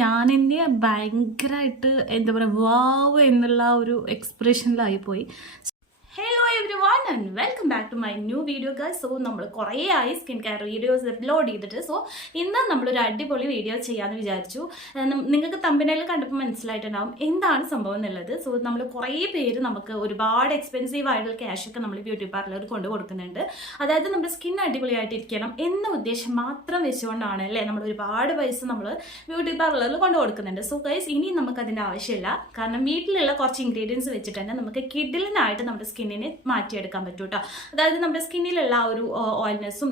ഞാൻ എന്നെ ഭയങ്കരമായിട്ട് എന്താ പറയുക വാവ് എന്നുള്ള ഒരു എക്സ്പ്രഷനിലായിപ്പോയി. Hello everyone and welcome back to my new video guys. So നമ്മൾ കുറേ ആയി സ്കിൻ കെയർ വീഡിയോസ് അപ്ലോഡ് ചെയ്തിട്ട്. സോ ഇന്ന് നമ്മളൊരു അടിപൊളി വീഡിയോ ചെയ്യാമെന്ന് വിചാരിച്ചു. നിങ്ങൾക്ക് തമ്പനയിൽ കണ്ടപ്പോൾ മനസ്സിലായിട്ടുണ്ടാവും എന്താണ് സംഭവം എന്നുള്ളത്. സോ നമ്മൾ കുറേ പേര് നമുക്ക് ഒരുപാട് എക്സ്പെൻസീവ് ആയിട്ടുള്ള ക്യാഷൊക്കെ നമ്മൾ ബ്യൂട്ടി പാർലറിൽ കൊണ്ട് കൊടുക്കുന്നുണ്ട്. അതായത് നമ്മുടെ സ്കിൻ അടിപൊളിയായിട്ടിരിക്കണം എന്ന ഉദ്ദേശം മാത്രം വെച്ചുകൊണ്ടാണ് അല്ലേ നമ്മൾ ഒരുപാട് പൈസ നമ്മൾ ബ്യൂട്ടി പാർലറിൽ കൊണ്ട് കൊടുക്കുന്നുണ്ട്. സോ ഗൈസ് ഇനി നമുക്ക് അതിൻ്റെ ആവശ്യമില്ല. കാരണം വീട്ടിലുള്ള കുറച്ച് ഇൻഗ്രീഡിയൻസ് വെച്ചിട്ട് തന്നെ നമുക്ക് കിഡിലിനായിട്ട് നമ്മുടെ സ്കിന്നിനെ മാറ്റിയെടുക്കാൻ പറ്റും കേട്ടോ. അതായത് നമ്മുടെ സ്കിന്നിലുള്ള ആ ഒരു ഓയിൽനെസ്സും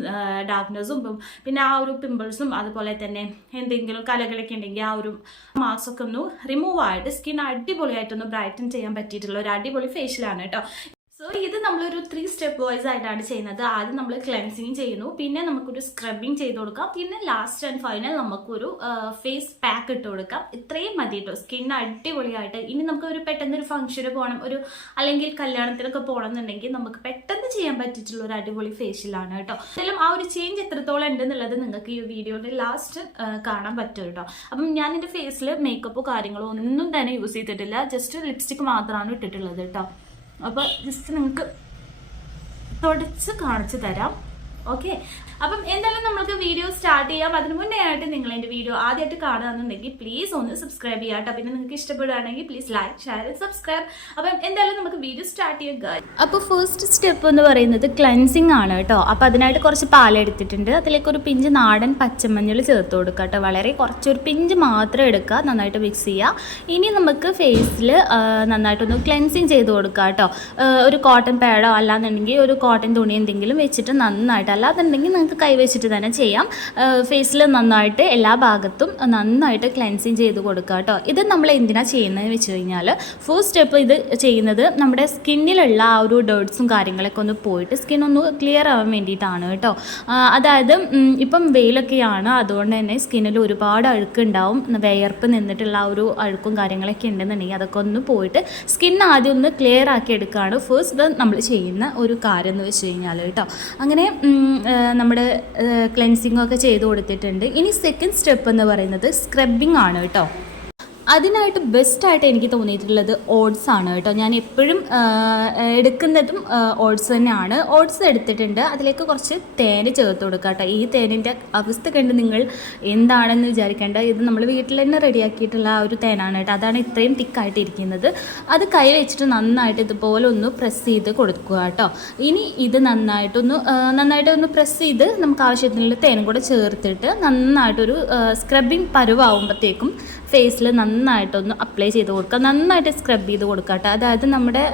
ഡാർക്ക്നെസ്സും പിന്നെ ആ ഒരു പിമ്പിൾസും അതുപോലെ തന്നെ എന്തെങ്കിലും കലകളൊക്കെ ഉണ്ടെങ്കിൽ ആ ഒരു മാർക്സ് ഒക്കെ ഒന്ന് റിമൂവ് ആയിട്ട് സ്കിൻ അടിപൊളിയായിട്ടൊന്ന് ബ്രൈറ്റൻ ചെയ്യാൻ പറ്റിയിട്ടുള്ള ഒരു അടിപൊളി ഫേഷ്യലാണ് കേട്ടോ. സോ ഇത് നമ്മളൊരു 3 സ്റ്റെപ്പ് വൈസ് ആയിട്ടാണ് ചെയ്യുന്നത്. ആദ്യം നമ്മൾ ക്ലെൻസിങ് ചെയ്യുന്നു, പിന്നെ നമുക്കൊരു സ്ക്രബിങ് ചെയ്ത് കൊടുക്കാം, പിന്നെ ലാസ്റ്റ് ആൻഡ് ഫൈനൽ നമുക്കൊരു ഫേസ് പാക്ക് ഇട്ട് കൊടുക്കാം. ഇത്രയും മതി കേട്ടോ. സ്കിൻ അടിപൊളിയായിട്ട് ഇനി നമുക്കൊരു പെട്ടെന്നൊരു ഫംഗ്ഷന് പോകണം, ഒരു അല്ലെങ്കിൽ കല്യാണത്തിനൊക്കെ പോകണം എന്നുണ്ടെങ്കിൽ നമുക്ക് പെട്ടെന്ന് ചെയ്യാൻ പറ്റിയിട്ടുള്ള ഒരു അടിപൊളി ഫേഷ്യലാണ് കേട്ടോ. എന്തായാലും ആ ഒരു ചേഞ്ച് എത്രത്തോളം ഉണ്ടെന്നുള്ളത് നിങ്ങൾക്ക് ഈ വീഡിയോയുടെ ലാസ്റ്റ് കാണാൻ പറ്റും കേട്ടോ. അപ്പം ഞാൻ എൻ്റെ ഫേസിൽ മേക്കപ്പോ കാര്യങ്ങളോ ഒന്നും തന്നെ യൂസ് ചെയ്തിട്ടില്ല. ജസ്റ്റ് ലിപ്സ്റ്റിക് മാത്രമാണ് ഇട്ടിട്ടുള്ളത് കേട്ടോ. അപ്പോൾ ജസ്റ്റ് നിങ്ങൾക്ക് തുടച്ച് കാണിച്ചു തരാം. ഓക്കെ, അപ്പം എന്തായാലും നമുക്ക് വീഡിയോ സ്റ്റാർട്ട് ചെയ്യാം. അതിന് മുന്നേ ആയിട്ട് നിങ്ങൾ എൻ്റെ വീഡിയോ ആദ്യമായിട്ട് കാണുകയെന്നുണ്ടെങ്കിൽ പ്ലീസ് ഒന്ന് സബ്സ്ക്രൈബ് ചെയ്യാം കേട്ടോ. പിന്നെ നിങ്ങൾക്ക് ഇഷ്ടപ്പെടുകയാണെങ്കിൽ പ്ലീസ് ലൈക്ക്, ഷെയർ, സബ്സ്ക്രൈബ്. അപ്പം എന്തായാലും നമുക്ക് വീഡിയോ സ്റ്റാർട്ട് ചെയ്യാം. അപ്പോൾ ഫസ്റ്റ് സ്റ്റെപ്പ് എന്ന് പറയുന്നത് ക്ലെൻസിങ് ആണ് കേട്ടോ. അപ്പോൾ അതിനായിട്ട് കുറച്ച് പാലെടുത്തിട്ടുണ്ട്. അതിലേക്ക് ഒരു പിഞ്ച് നാടൻ പച്ചമഞ്ഞൾ ചേർത്ത് കൊടുക്കുക കേട്ടോ. വളരെ കുറച്ചൊരു പിഞ്ച് മാത്രം എടുക്കുക, നന്നായിട്ട് മിക്സ് ചെയ്യുക. ഇനി നമുക്ക് ഫേസിൽ നന്നായിട്ടൊന്ന് ക്ലെൻസിങ് ചെയ്ത് കൊടുക്കുക കേട്ടോ. ഒരു കോട്ടൺ പാഡോ അല്ലാന്നുണ്ടെങ്കിൽ ഒരു കോട്ടൺ തുണി എന്തെങ്കിലും വെച്ചിട്ട് നന്നായിട്ട്, അല്ലാന്നുണ്ടെങ്കിൽ നിങ്ങൾക്ക് കൈ വെച്ചിട്ട് തന്നെ ചെയ്യാം. ഫേസിൽ നന്നായിട്ട് എല്ലാ ഭാഗത്തും നന്നായിട്ട് ക്ലെൻസിങ് ചെയ്ത് കൊടുക്കുക കേട്ടോ. ഇത് നമ്മൾ എന്തിനാണ് ചെയ്യുന്നതെന്ന് വെച്ച് കഴിഞ്ഞാൽ ഫസ്റ്റ് സ്റ്റെപ്പ് ഇത് ചെയ്യുന്നത് നമ്മുടെ സ്കിന്നിലുള്ള ആ ഒരു ഡേർട്സും കാര്യങ്ങളൊക്കെ ഒന്ന് പോയിട്ട് സ്കിൻ ഒന്ന് ക്ലിയർ ആവാൻ വേണ്ടിയിട്ടാണ് കേട്ടോ. അതായത് ഇപ്പം വെയിലൊക്കെയാണ്, അതുകൊണ്ട് തന്നെ സ്കിന്നിൽ ഒരുപാട് അഴുക്കുണ്ടാവും. വിയർപ്പ് നിന്നിട്ടുള്ള ആ ഒരു അഴുക്കും കാര്യങ്ങളൊക്കെ ഉണ്ടെന്നുണ്ടെങ്കിൽ അതൊക്കെ ഒന്ന് പോയിട്ട് സ്കിൻ ആദ്യം ഒന്ന് ക്ലിയർ ആക്കി എടുക്കുകയാണ് ഫസ്റ്റ് നമ്മൾ ചെയ്യുന്ന ഒരു കാര്യം എന്ന് വെച്ച് കഴിഞ്ഞാൽ കേട്ടോ. അങ്ങനെ നമ്മുടെ ക്ലെൻസിങ് ഒക്കെ ചെയ്ത് കൊടുത്തിട്ടുണ്ട്. ഇനി സെക്കൻഡ് സ്റ്റെപ്പ് എന്ന് പറയുന്നത് സ്ക്രബിങ് ആണ് കേട്ടോ. അതിനായിട്ട് ബെസ്റ്റായിട്ട് എനിക്ക് തോന്നിയിട്ടുള്ളത് ഓട്സ് ആണ് കേട്ടോ. ഞാൻ എപ്പോഴും എടുക്കുന്നതും ഓട്സ് തന്നെയാണ്. ഓട്സ് എടുത്തിട്ടുണ്ട്, അതിലേക്ക് കുറച്ച് തേന് ചേർത്ത് കൊടുക്കുക കേട്ടോ. ഈ തേനിൻ്റെ അവസ്ഥ കണ്ട് നിങ്ങൾ എന്താണെന്ന് വിചാരിക്കേണ്ട, ഇത് നമ്മൾ വീട്ടിൽ തന്നെ റെഡിയാക്കിയിട്ടുള്ള ആ ഒരു തേനാണ് കേട്ടോ. അതാണ് ഇത്രയും തിക്കായിട്ടിരിക്കുന്നത്. അത് കൈ വെച്ചിട്ട് നന്നായിട്ട് ഇതുപോലെ ഒന്ന് പ്രസ് ചെയ്ത് കൊടുക്കുക കേട്ടോ. ഇനി ഇത് നന്നായിട്ടൊന്ന് പ്രസ് ചെയ്ത് നമുക്ക് ആവശ്യത്തിനുള്ള തേനും കൂടെ ചേർത്തിട്ട് നന്നായിട്ടൊരു സ്ക്രബിങ് പരുവാകുമ്പോഴത്തേക്കും ഫേസിൽ നന്നായിട്ടൊന്ന് അപ്ലൈ ചെയ്ത് കൊടുക്കുക. നന്നായിട്ട് സ്ക്രബ് ചെയ്ത് കൊടുക്കുക കേട്ടോ. അതായത് നമ്മുടെ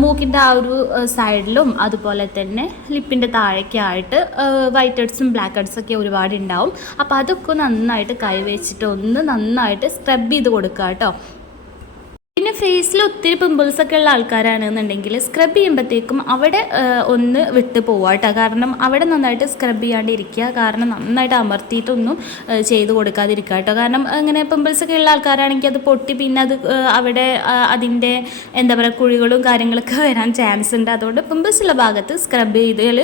മൂക്കിൻ്റെ ആ ഒരു സൈഡിലും അതുപോലെ തന്നെ ലിപ്പിൻ്റെ താഴേക്കായിട്ട് വൈറ്റ് ഹെഡ്സും ബ്ലാക്ക് ഹെഡ്സൊക്കെ ഒരുപാട് ഉണ്ടാവും. അപ്പോൾ അതൊക്കെ നന്നായിട്ട് കൈ വെച്ചിട്ട് ഒന്ന് നന്നായിട്ട് സ്ക്രബ് ചെയ്ത് കൊടുക്കുക കേട്ടോ. പിന്നെ ഫേസിൽ ഒത്തിരി പിമ്പിൾസൊക്കെ ഉള്ള ആൾക്കാരാണെന്നുണ്ടെങ്കിൽ സ്ക്രബ് ചെയ്യുമ്പോഴത്തേക്കും അവിടെ ഒന്ന് വിട്ട് പോവുക കേട്ടോ. കാരണം അവിടെ നന്നായിട്ട് സ്ക്രബ് ചെയ്യാണ്ടിരിക്കുക. കാരണം നന്നായിട്ട് അമർത്തിയിട്ടൊന്നും ചെയ്ത് കൊടുക്കാതിരിക്കുക കേട്ടോ. കാരണം അങ്ങനെ പിമ്പിൾസൊക്കെ ഉള്ള ആൾക്കാരാണെങ്കിൽ അത് പൊട്ടി പിന്നെ അത് അവിടെ അതിൻ്റെ എന്താ പറയുക കുഴികളും കാര്യങ്ങളൊക്കെ വരാൻ ചാൻസ് ഉണ്ട്. അതുകൊണ്ട് പിമ്പിൾസ് ഉള്ള ഭാഗത്ത് സ്ക്രബ് ചെയ്തതിൽ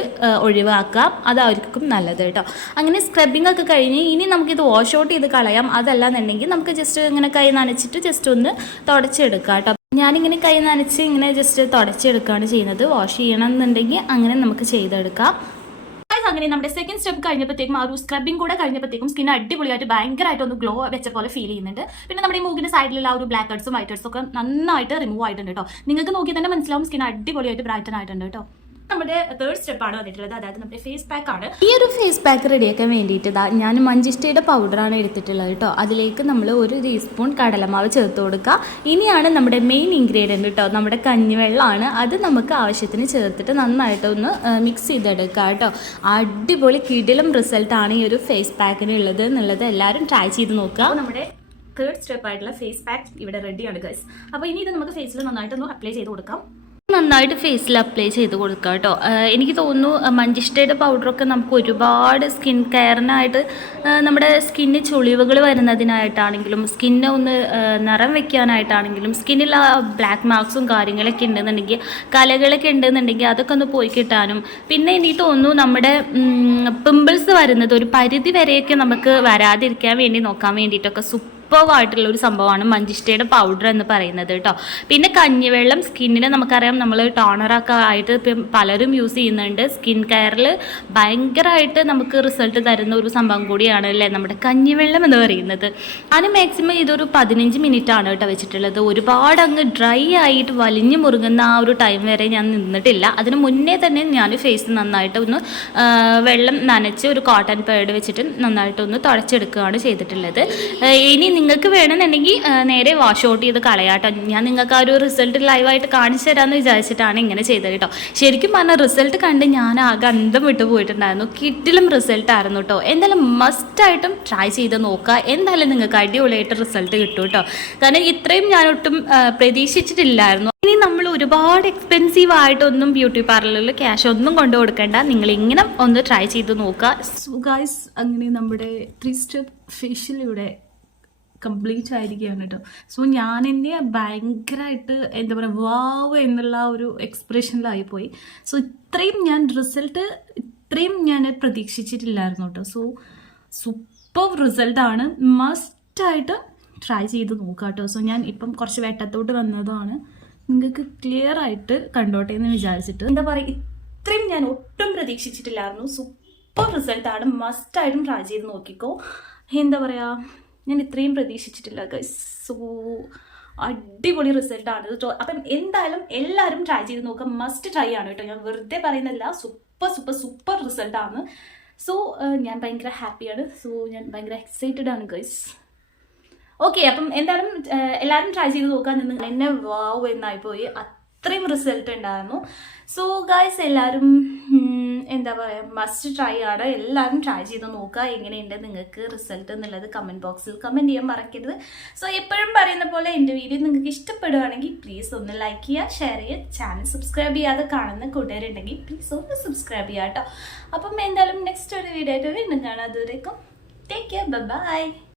ഒഴിവാക്കാം, അതായിരിക്കും നല്ലത് കേട്ടോ. അങ്ങനെ സ്ക്രബിങ് ഒക്കെ കഴിഞ്ഞ് ഇനി നമുക്കിത് വാഷ് ഔട്ട് ചെയ്ത് കളയാം. അതല്ലാന്നുണ്ടെങ്കിൽ നമുക്ക് ജസ്റ്റ് ഇങ്ങനെ കൈ നനച്ചിട്ട് ജസ്റ്റ് ഒന്ന് തുടച്ചെടുക്കാം കേട്ടോ. ഞാനിങ്ങനെ കൈ നനച്ച് ഇങ്ങനെ ജസ്റ്റ് തുടച്ചെടുക്കുകയാണ് ചെയ്യുന്നത്. വാഷ് ചെയ്യണം എന്നുണ്ടെങ്കിൽ അങ്ങനെ നമുക്ക് ചെയ്തെടുക്കാം. അങ്ങനെ നമ്മുടെ സെക്കൻഡ് സ്റ്റെപ്പ് കഴിഞ്ഞപ്പോഴത്തേക്കും ആ ഒരു സ്ക്രബിങ് കൂടെ കഴിഞ്ഞപ്പോഴത്തേക്കും സ്കിൻ അടിപൊളിയായിട്ട് ഭയങ്കരമായിട്ട് ഒന്ന് ഗ്ലോ വെച്ച പോലെ ഫീൽ ചെയ്യുന്നുണ്ട്. പിന്നെ നമ്മുടെ ഈ മൂക്കിന്റെ സൈഡിലുള്ള ആ ഒരു ബ്ലാക്ക് ഹെഡ്സും വൈറ്റ് ഹെഡ്സും ഒക്കെ നന്നായിട്ട് റിമൂവ് ആയിട്ടുണ്ട് കേട്ടോ. നിങ്ങൾക്ക് നോക്കി തന്നെ മനസ്സിലാവും സ്കിൻ അടിപൊളിയായിട്ട് ബ്രൈറ്റൻ ആയിട്ടുണ്ട് കേട്ടോ. നമ്മുടെ തേർഡ് സ്റ്റെപ്പാണ് വന്നിട്ടുള്ളത്, അതായത് നമ്മുടെ ഫേസ് പാക്ക് ആണ്. ഈ ഒരു ഫേസ് പാക്ക് റെഡിയാക്കാൻ വേണ്ടിയിട്ട് ഞാൻ മഞ്ചിഷ്ടയുടെ പൗഡറാണ് എടുത്തിട്ടുള്ളത് കേട്ടോ. അതിലേക്ക് നമ്മൾ 1 ടീസ്പൂൺ കടലമാവ് ചേർത്ത് കൊടുക്കുക. ഇനിയാണ് നമ്മുടെ മെയിൻ ഇൻഗ്രീഡിയൻറ്റ് കേട്ടോ, നമ്മുടെ കഞ്ഞിവെള്ളമാണ്. അത് നമുക്ക് ആവശ്യത്തിന് ചേർത്തിട്ട് നന്നായിട്ടൊന്ന് മിക്സ് ചെയ്തെടുക്കുക കേട്ടോ. അടിപൊളി കിടിലം റിസൾട്ടാണ് ഈ ഒരു ഫേസ് പാക്കിന് ഉള്ളത് എന്നുള്ളത് എല്ലാവരും ട്രൈ ചെയ്ത് നോക്കുക. നമ്മുടെ തേർഡ് സ്റ്റെപ്പ് ആയിട്ടുള്ള ഫേസ് പാക്ക് ഇവിടെ റെഡിയാണ് ഗൈസ്. അപ്പോൾ ഇനി ഇത് നമുക്ക് ഫേസിൽ നന്നായിട്ടൊന്ന് അപ്ലൈ ചെയ്ത് കൊടുക്കാം. നന്നായിട്ട് ഫേസിൽ അപ്ലൈ ചെയ്ത് കൊടുക്കുക കേട്ടോ. എനിക്ക് തോന്നുന്നു മഞ്ചിഷ്ടയുടെ പൗഡറൊക്കെ നമുക്ക് ഒരുപാട് സ്കിൻ കെയറിനായിട്ട് നമ്മുടെ സ്കിന്നിന് ചുളിവുകൾ വരുന്നതിനായിട്ടാണെങ്കിലും സ്കിന്നെ ഒന്ന് നിറം വെക്കാനായിട്ടാണെങ്കിലും സ്കിന്നിൽ ബ്ലാക്ക് മാർക്സും കാര്യങ്ങളൊക്കെ ഉണ്ടെന്നുണ്ടെങ്കിൽ കലകളൊക്കെ ഉണ്ടെന്നുണ്ടെങ്കിൽ അതൊക്കെ ഒന്ന് പോയി കിട്ടാനും, പിന്നെ എനിക്ക് തോന്നുന്നു നമ്മുടെ പിമ്പിൾസ് വരുന്നത് ഒരു പരിധി വരെയൊക്കെ നമുക്ക് വരാതിരിക്കാൻ വേണ്ടി നോക്കാൻ വേണ്ടിയിട്ടൊക്കെ സൂപ്പറായിട്ടുള്ള ഒരു സംഭവമാണ് മഞ്ചിഷ്ടയുടെ പൗഡർ എന്ന് പറയുന്നത് കേട്ടോ. പിന്നെ കഞ്ഞിവെള്ളം സ്കിന്നിന് നമുക്കറിയാം നമ്മൾ ടോണറൊക്കെ ആയിട്ട് ഇപ്പം പലരും യൂസ് ചെയ്യുന്നുണ്ട്. സ്കിൻ കെയറിൽ ഭയങ്കരമായിട്ട് നമുക്ക് റിസൾട്ട് തരുന്ന ഒരു സംഭവം കൂടിയാണ് അല്ലേ നമ്മുടെ കഞ്ഞിവെള്ളം എന്ന് പറയുന്നത്. അതിന് മാക്സിമം ഇതൊരു 15 മിനിറ്റ് ആണ് കേട്ടോ വെച്ചിട്ടുള്ളത്. ഒരുപാട് അങ്ങ് ഡ്രൈ ആയിട്ട് വലിഞ്ഞു മുറുകുന്ന ആ ഒരു ടൈം വരെ ഞാൻ നിന്നിട്ടില്ല. അതിന് മുന്നേ തന്നെ ഞാൻ ഫേസ് നന്നായിട്ട് ഒന്ന് വെള്ളം നനച്ച് ഒരു കോട്ടൺ പാഡ് വെച്ചിട്ട് നന്നായിട്ടൊന്ന് തുടച്ചെടുക്കുകയാണ് ചെയ്തിട്ടുള്ളത്. ഇനി നിങ്ങൾക്ക് വേണമെന്നുണ്ടെങ്കിൽ നേരെ വാഷ് ഔട്ട് ചെയ്ത് കളയാട്ടോ. ഞാൻ നിങ്ങൾക്ക് ആ ഒരു റിസൾട്ട് ലൈവായിട്ട് കാണിച്ചു തരാമെന്ന് വിചാരിച്ചിട്ടാണ് ഇങ്ങനെ ചെയ്തത് കേട്ടോ. ശരിക്കും പറഞ്ഞാൽ റിസൾട്ട് കണ്ട് ഞാൻ ആകെ അന്തം വിട്ടു പോയിട്ടുണ്ടായിരുന്നു. കിട്ടിലും റിസൾട്ടായിരുന്നു കേട്ടോ. എന്തായാലും മസ്റ്റായിട്ടും ട്രൈ ചെയ്ത് നോക്കുക. എന്തായാലും നിങ്ങൾക്ക് അടിപൊളിയായിട്ട് റിസൾട്ട് കിട്ടും കേട്ടോ. കാരണം ഇത്രയും ഞാൻ ഒട്ടും പ്രതീക്ഷിച്ചിട്ടില്ലായിരുന്നു. ഇനി നമ്മൾ ഒരുപാട് എക്സ്പെൻസീവ് ആയിട്ടൊന്നും ബ്യൂട്ടി പാർലറിൽ ക്യാഷ് ഒന്നും കൊണ്ടു കൊടുക്കേണ്ട. നിങ്ങൾ ഇങ്ങനെ ഒന്ന് ട്രൈ ചെയ്ത് നോക്കുക. സോ ഗൈസ്, അങ്ങനെ നമ്മുടെ 3 സ്റ്റെപ്പ് ഫേഷ്യൽ ഇവിടെ കംപ്ലീറ്റ് ആയിരിക്കുകയാണ് കേട്ടോ. സോ ഞാൻ എന്നെ ഭയങ്കരമായിട്ട് എന്താ പറയുക വാവ് എന്നുള്ള ഒരു എക്സ്പ്രഷനിലായിപ്പോയി. സോ ഇത്രയും ഞാൻ പ്രതീക്ഷിച്ചിട്ടില്ലായിരുന്നു കേട്ടോ. സോ സൂപ്പർ റിസൾട്ടാണ്. മസ്റ്റായിട്ട് ട്രൈ ചെയ്ത് നോക്കുക കേട്ടോ. സോ ഞാൻ ഇപ്പം കുറച്ച് വെട്ടത്തോട്ട് വന്നതാണ്, നിങ്ങൾക്ക് ക്ലിയർ ആയിട്ട് കണ്ടോട്ടെ എന്ന് വിചാരിച്ചിട്ട്. എന്താ പറയുക, ഇത്രയും ഞാൻ ഒട്ടും പ്രതീക്ഷിച്ചിട്ടില്ലായിരുന്നു. സൂപ്പർ റിസൾട്ടാണ്. മസ്റ്റായിട്ടും ട്രൈ ചെയ്ത് നോക്കിക്കോ. എന്താ പറയുക, ഞാൻ ഇത്രയും പ്രതീക്ഷിച്ചിട്ടില്ല ഗൈസ്. സോ അടിപൊളി റിസൾട്ടാണ് കേട്ടോ. അപ്പം എന്തായാലും എല്ലാവരും ട്രൈ ചെയ്ത് നോക്കുക. മസ്റ്റ് ട്രൈ ആണ് കേട്ടോ. ഞാൻ വെറുതെ പറയുന്നില്ല. സൂപ്പർ റിസൾട്ടാണ്. സോ ഞാൻ ഭയങ്കര ഹാപ്പിയാണ്. സോ ഞാൻ ഭയങ്കര എക്സൈറ്റഡ് ആണ് ഗൈസ്. ഓക്കെ, അപ്പം എന്തായാലും എല്ലാവരും ട്രൈ ചെയ്ത് നോക്കാൻ നിന്ന് എന്നെ വാവ് എന്നായിപ്പോയി. അത്രയും റിസൾട്ട് ഉണ്ടായിരുന്നു. സോ ഗൈസ്, എല്ലാവരും എന്താ പറയുക, മസ്റ്റ് ട്രൈ ആണ്. എല്ലാവരും ട്രൈ ചെയ്ത് നോക്കുക. എങ്ങനെയുണ്ട് നിങ്ങൾക്ക് റിസൾട്ട് എന്നുള്ളത് കമൻറ്റ് ബോക്സിൽ കമൻറ്റ് ചെയ്യാൻ മറക്കരുത്. സോ എപ്പോഴും പറയുന്ന പോലെ എൻ്റെ വീഡിയോ നിങ്ങൾക്ക് ഇഷ്ടപ്പെടുകയാണെങ്കിൽ പ്ലീസ് ഒന്ന് ലൈക്ക് ചെയ്യുക, ഷെയർ ചെയ്യുക. ചാനൽ സബ്സ്ക്രൈബ് ചെയ്യാതെ കാണുന്ന കൂട്ടുകാരുണ്ടെങ്കിൽ പ്ലീസ് ഒന്ന് സബ്സ്ക്രൈബ് ചെയ്യുക കേട്ടോ. അപ്പം എന്തായാലും നെക്സ്റ്റ് ഒരു വീഡിയോ ആയിട്ട് വീണ്ടും കാണാം. അതുവരേക്കും ടേക്ക് കെയർ, ബൈ.